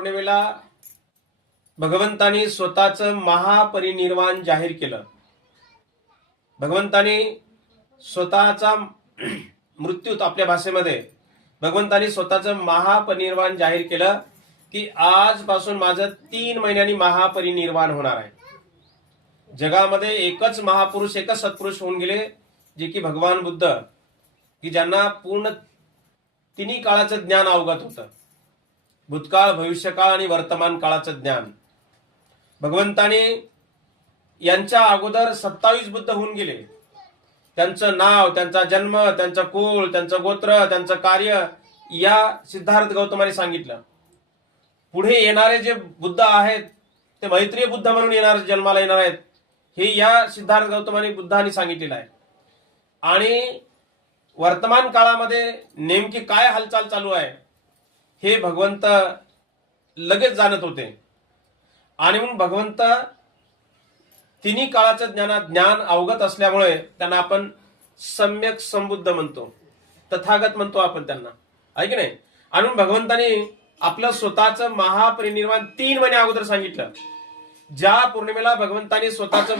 पौर्णिमेला भगवंतानी स्वतःचं महापरिनिर्वाण जाहीर केलं. भगवंतानी स्वतःचा मृत्यू, आपल्या भाषेमध्ये भगवंतानी स्वतःचं महापरिनिर्वाण जाहीर केलं की आजपासून माझं 3 महिन्यांनी महापरिनिर्वाण होणार आहे. जगामध्ये एकच महापुरुष, एकच सत्पुरुष होऊन गेले जे की भगवान बुद्ध, की ज्यांना पूर्ण तिन्ही काळाचं ज्ञान अवगत होतं. भूतकाळ, भविष्यकाळ आणि वर्तमान काळाचं ज्ञान. भगवंताने यांच्या अगोदर 27 बुद्ध होऊन गेले. त्यांचं नाव, त्यांचा जन्म, त्यांचं कुळ, त्यांचं गोत्र, त्यांचं कार्य या सिद्धार्थ गौतमाने सांगितलं. पुढे येणारे जे बुद्ध आहेत ते मैत्रीय बुद्ध म्हणून जन्माला येणार आहेत हे या सिद्धार्थ गौतमाने बुद्धांनी सांगितलेलं आहे. आणि वर्तमान काळामध्ये नेमकी काय हालचाल चालू आहे हे भगवंत लगेच जाणत होते. आणि म्हणून भगवंत तिन्ही काळाचं ज्ञान अवगत असल्यामुळे त्यांना आपण सम्यक संबुद्ध म्हणतो, तथागत म्हणतो आपण त्यांना, आहे की नाही. आणि भगवंताने आपलं स्वतःचं महापरिनिर्वाण 3 महिने अगोदर सांगितलं. ज्या पौर्णिमेला भगवंताने स्वतःचं